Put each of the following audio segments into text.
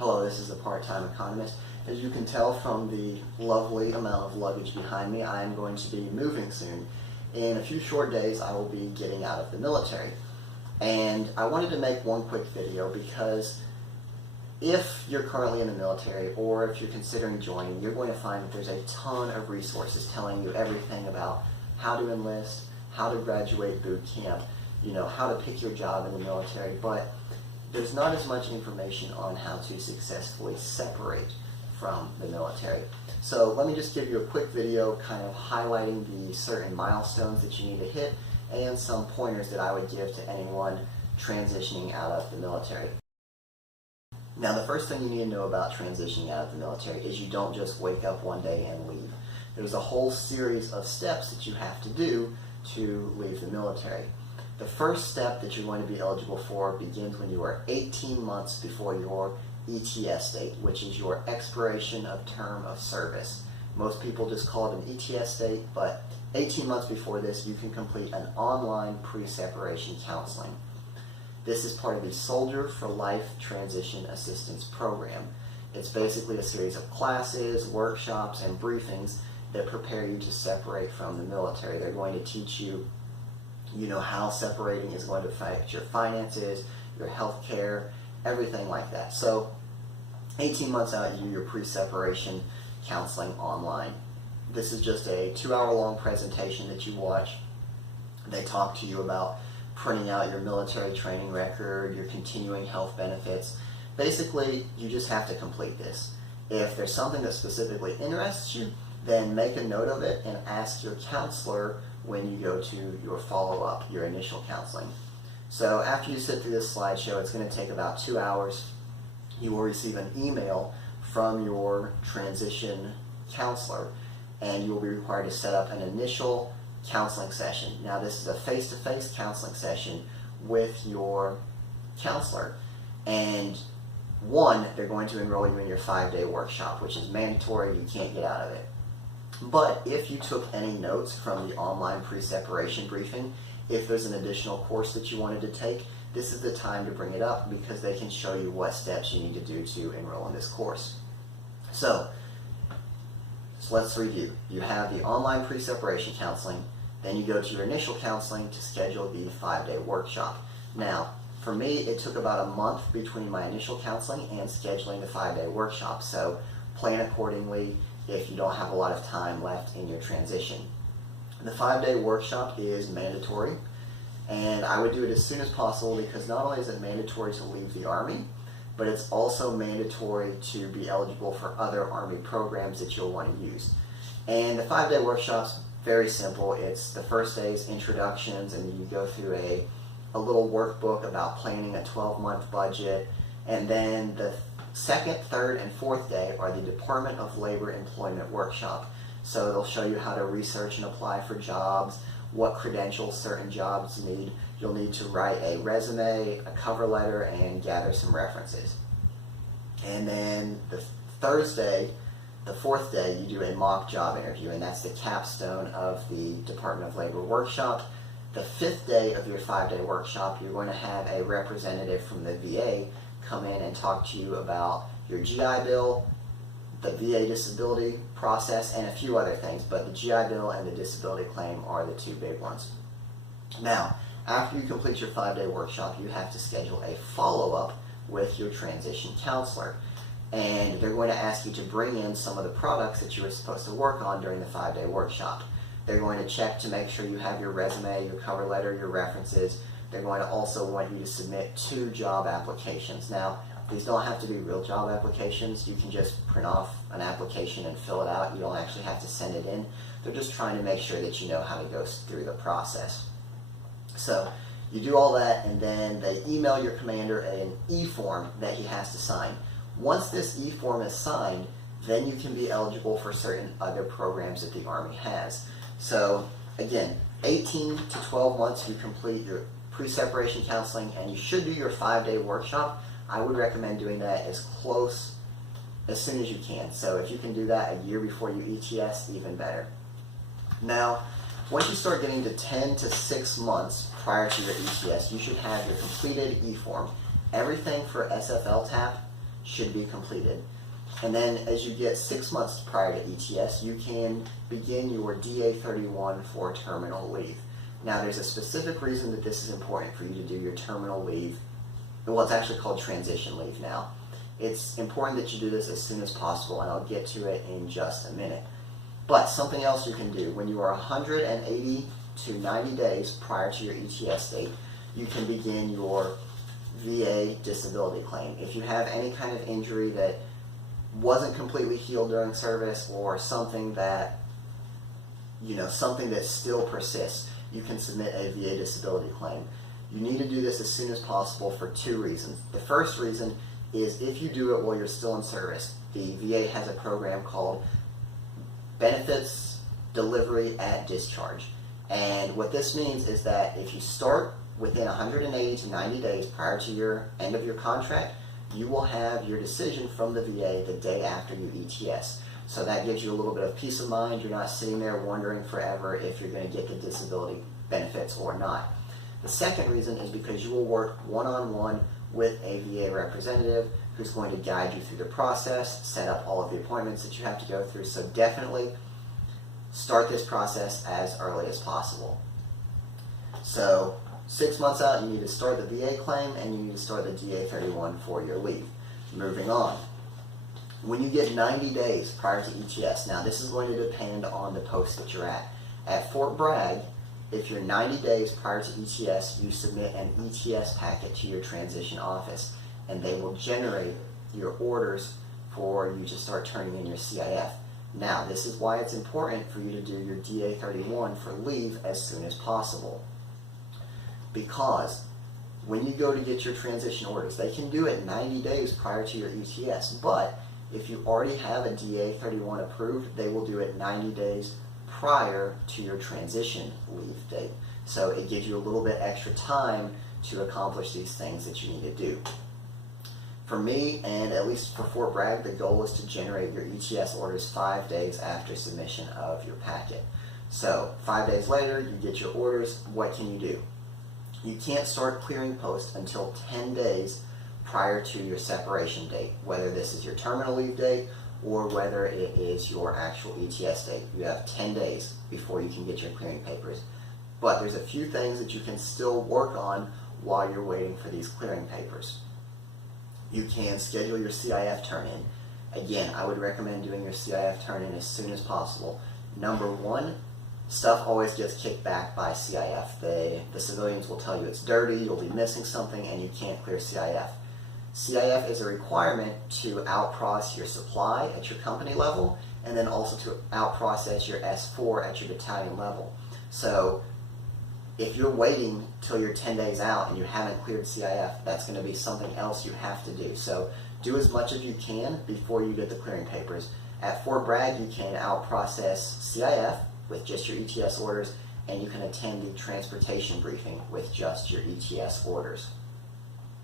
Hello, this is a part-time economist. As you can tell from the lovely amount of luggage behind me, I am going to be moving soon. In a few short days, I will be getting out of the military. And I wanted to make one quick video because if you're currently in the military or if you're considering joining, you're going to find that there's a ton of resources telling you everything about how to enlist, how to graduate boot camp, how to pick your job in the military, but there's not as much information on how to successfully separate from the military. So let me just give you a quick video kind of highlighting the certain milestones that you need to hit and some pointers that I would give to anyone transitioning out of the military. Now, the first thing you need to know about transitioning out of the military is you don't just wake up one day and leave. There's a whole series of steps that you have to do to leave the military. The first step that you're going to be eligible for begins when you are 18 months before your ETS date, which is your expiration of term of service. Most people just call it an ETS date, but 18 months before this, you can complete an online pre-separation counseling. This is part of the Soldier for Life Transition Assistance Program. It's basically a series of classes, workshops, and briefings that prepare you to separate from the military. They're going to teach you how separating is going to affect your finances, your health care, everything like that. So 18 months out, you do your pre-separation counseling online. This is just a 2-hour-long presentation that you watch. They talk to you about printing out your military training record, your continuing health benefits. Basically, you just have to complete this. If there's something that specifically interests you, then make a note of it and ask your counselor when you go to your follow-up, your initial counseling. So after you sit through this slideshow, it's going to take about 2 hours. You will receive an email from your transition counselor, and you will be required to set up an initial counseling session. Now, this is a face-to-face counseling session with your counselor, and they're going to enroll you in your 5-day workshop, which is mandatory. You can't get out of it. But if you took any notes from the online pre-separation briefing, if there's an additional course that you wanted to take, this is the time to bring it up because they can show you what steps you need to do to enroll in this course. So let's review. You have the online pre-separation counseling, then you go to your initial counseling to schedule the 5-day workshop. Now, for me, it took about a month between my initial counseling and scheduling the 5-day workshop, so plan accordingly if you don't have a lot of time left in your transition. The 5-day workshop is mandatory, and I would do it as soon as possible because not only is it mandatory to leave the Army, but it's also mandatory to be eligible for other Army programs that you'll want to use. And the 5-day workshop's very simple. It's the first day's introductions, and you go through a little workbook about planning a 12-month budget, and then the second, third, and fourth day are the Department of Labor Employment Workshop. So they'll show you how to research and apply for jobs, what credentials certain jobs need. You'll need to write a resume, a cover letter, and gather some references. And then the fourth day, you do a mock job interview, and that's the capstone of the Department of Labor workshop. The 5th day of your 5-day workshop, you're going to have a representative from the VA come in and talk to you about your GI Bill, the VA disability process, and a few other things, but the GI Bill and the disability claim are the two big ones. Now, after you complete your 5-day workshop, you have to schedule a follow-up with your transition counselor, and they're going to ask you to bring in some of the products that you were supposed to work on during the 5-day workshop. They're going to check to make sure you have your resume, your cover letter, your references. They're going to also want you to submit 2 job applications. Now, these don't have to be real job applications. You can just print off an application and fill it out. You don't actually have to send it in. They're just trying to make sure that you know how to go through the process. So you do all that, and then they email your commander an e-form that he has to sign. Once this e-form is signed, then you can be eligible for certain other programs that the Army has. So again, 18 to 12 months you complete your pre-separation counseling, and you should do your 5-day workshop. I would recommend doing that as soon as you can. So if you can do that a year before you ETS, even better. Now, once you start getting to 10 to 6 months prior to your ETS, you should have your completed e-form. Everything for SFL-TAP should be completed. And then as you get 6 months prior to ETS, you can begin your DA-31 for terminal leave. Now there's a specific reason that this is important for you to do your terminal leave. Well, it's actually called transition leave now. It's important that you do this as soon as possible, and I'll get to it in just a minute. But something else you can do, when you are 180 to 90 days prior to your ETS date, you can begin your VA disability claim. If you have any kind of injury that wasn't completely healed during service, or something that, something that still persists, you can submit a VA disability claim. You need to do this as soon as possible for 2 reasons. The first reason is if you do it while you're still in service, the VA has a program called Benefits Delivery at Discharge. And what this means is that if you start within 180 to 90 days prior to your end of your contract, you will have your decision from the VA the day after you ETS. So that gives you a little bit of peace of mind. You're not sitting there wondering forever if you're going to get the disability benefits or not. The second reason is because you will work one-on-one with a VA representative who's going to guide you through the process, set up all of the appointments that you have to go through. So definitely start this process as early as possible. So 6 months out, you need to start the VA claim, and you need to start the DA-31 for your leave. Moving on. When you get 90 days prior to ETS, now this is going to depend on the post that you're at. At Fort Bragg, if you're 90 days prior to ETS, you submit an ETS packet to your transition office, and they will generate your orders for you to start turning in your CIF. Now, this is why it's important for you to do your DA-31 for leave as soon as possible. Because when you go to get your transition orders, they can do it 90 days prior to your ETS, but if you already have a DA-31 approved, they will do it 90 days prior to your transition leave date. So it gives you a little bit extra time to accomplish these things that you need to do. For me, and at least for Fort Bragg, the goal is to generate your ETS orders 5 days after submission of your packet. So 5 days later, you get your orders. What can you do? You can't start clearing post until 10 days prior to your separation date, whether this is your terminal leave date or whether it is your actual ETS date. You have 10 days before you can get your clearing papers. But there's a few things that you can still work on while you're waiting for these clearing papers. You can schedule your CIF turn-in. Again, I would recommend doing your CIF turn-in as soon as possible. Number one, stuff always gets kicked back by CIF. The civilians will tell you it's dirty, you'll be missing something, and you can't clear CIF. CIF is a requirement to out-process your supply at your company level, and then also to out-process your S4 at your battalion level. So if you're waiting till you're 10 days out and you haven't cleared CIF, that's going to be something else you have to do. So do as much as you can before you get the clearing papers. At Fort Bragg, you can out-process CIF with just your ETS orders, and you can attend the transportation briefing with just your ETS orders.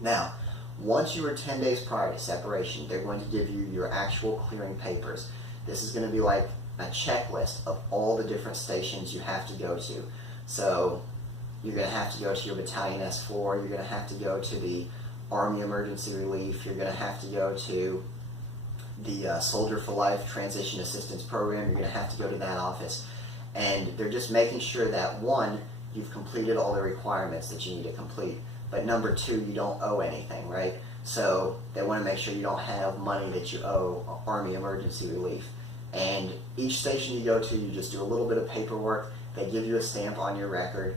Now, once you are 10 days prior to separation, they're going to give you your actual clearing papers. This is going to be like a checklist of all the different stations you have to go to. So you're going to have to go to your battalion S4, you're going to have to go to the Army Emergency Relief, you're going to have to go to the Soldier for Life Transition Assistance Program, you're going to have to go to that office. And they're just making sure that, one, you've completed all the requirements that you need to complete, but number two, you don't owe anything, right? So they want to make sure you don't have money that you owe Army Emergency Relief. And each station you go to, you just do a little bit of paperwork. They give you a stamp on your record.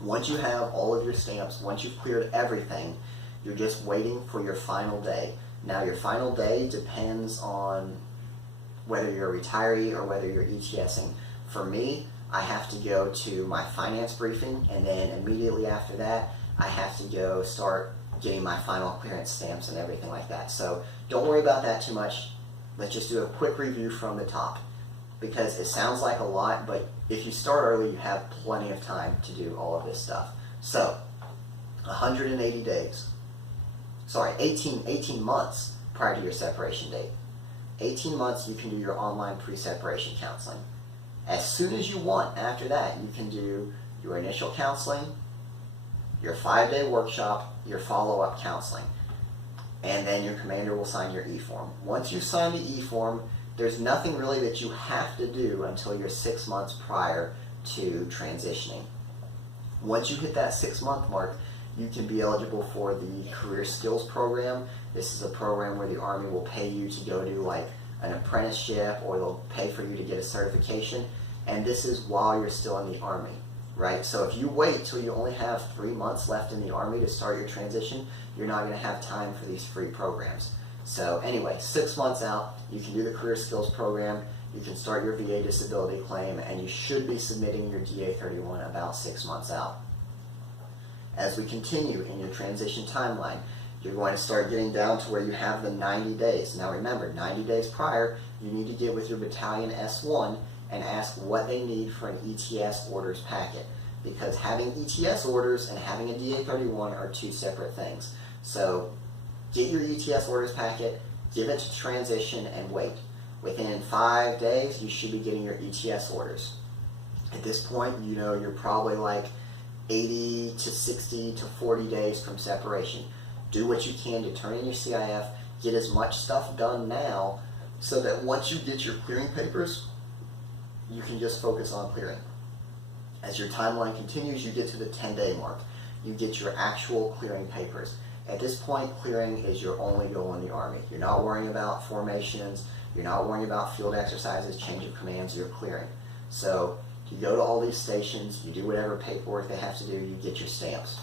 Once you have all of your stamps, once you've cleared everything, you're just waiting for your final day. Now, your final day depends on whether you're a retiree or whether you're ETSing. For me, I have to go to my finance briefing, and then immediately after that, I have to go start getting my final clearance stamps and everything like that. So don't worry about that too much. Let's just do a quick review from the top, because it sounds like a lot, but if you start early, you have plenty of time to do all of this stuff. So 180 days, sorry, 18 months prior to your separation date. 18 months, you can do your online pre-separation counseling. As soon as you want after that, you can do your initial counseling, your 5-day workshop, your follow-up counseling. and then your commander will sign your E-form. Once you sign the E-form, there's nothing really that you have to do until you're 6 months prior to transitioning. Once you hit that 6-month mark, you can be eligible for the Career Skills Program. This is a program where the Army will pay you to go do like an apprenticeship, or they'll pay for you to get a certification, and this is while you're still in the Army, right? So if you wait till you only have 3 months left in the Army to start your transition, you're not going to have time for these free programs. So anyway, 6 months out, you can do the Career Skills Program, you can start your VA disability claim, and you should be submitting your DA-31 about 6 months out. As we continue in your transition timeline, you're going to start getting down to where you have the 90 days. Now remember, 90 days prior, you need to get with your Battalion S1 and ask what they need for an ETS orders packet, because having ETS orders and having a DA-31 are two separate things. So get your ETS orders packet, give it to transition, and wait. Within 5 days, you should be getting your ETS orders. At this point, you know you're probably like 80 to 60 to 40 days from separation. Do what you can to turn in your CIF, get as much stuff done now so that once you get your clearing papers, you can just focus on clearing. As your timeline continues, you get to the 10-day mark. You get your actual clearing papers. At this point, clearing is your only goal in the Army. You're not worrying about formations, you're not worrying about field exercises, change of commands, you're clearing. So you go to all these stations, you do whatever paperwork they have to do, you get your stamps.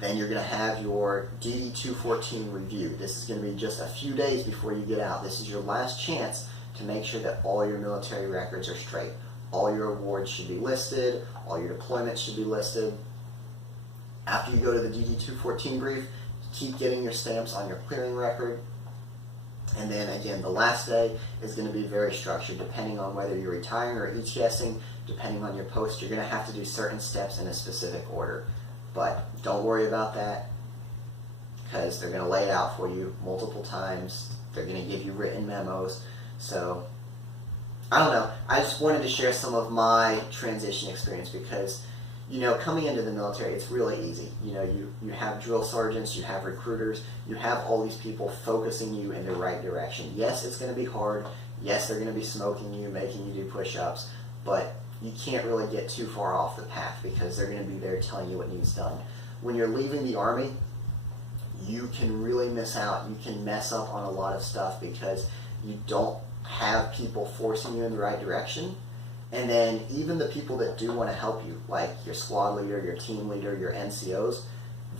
Then you're going to have your DD-214 review. This is going to be just a few days before you get out. This is your last chance to make sure that all your military records are straight. All your awards should be listed, all your deployments should be listed. After you go to the DD-214 brief, keep getting your stamps on your clearing record. And then again, the last day is going to be very structured, depending on whether you're retiring or ETSing, depending on your post. You're going to have to do certain steps in a specific order. But don't worry about that, because they're going to lay it out for you multiple times. They're going to give you written memos. So, I don't know. I just wanted to share some of my transition experience because, you know, coming into the military, it's really easy. You know, you have drill sergeants, you have recruiters, you have all these people focusing you in the right direction. Yes, it's going to be hard. Yes, they're going to be smoking you, making you do push-ups, but you can't really get too far off the path because they're going to be there telling you what needs done. When you're leaving the Army, you can really miss out. You can mess up on a lot of stuff because you don't have people forcing you in the right direction. And then even the people that do want to help you, like your squad leader, your team leader, your NCOs,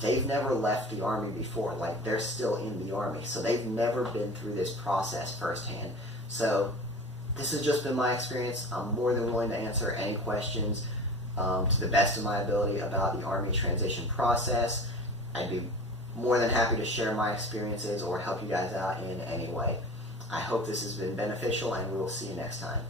they've never left the Army before. Like, they're still in the Army, so they've never been through this process firsthand. So this has just been my experience. I'm more than willing to answer any questions to the best of my ability about the Army transition process. I'd be more than happy to share my experiences or help you guys out in any way. I hope this has been beneficial, and we will see you next time.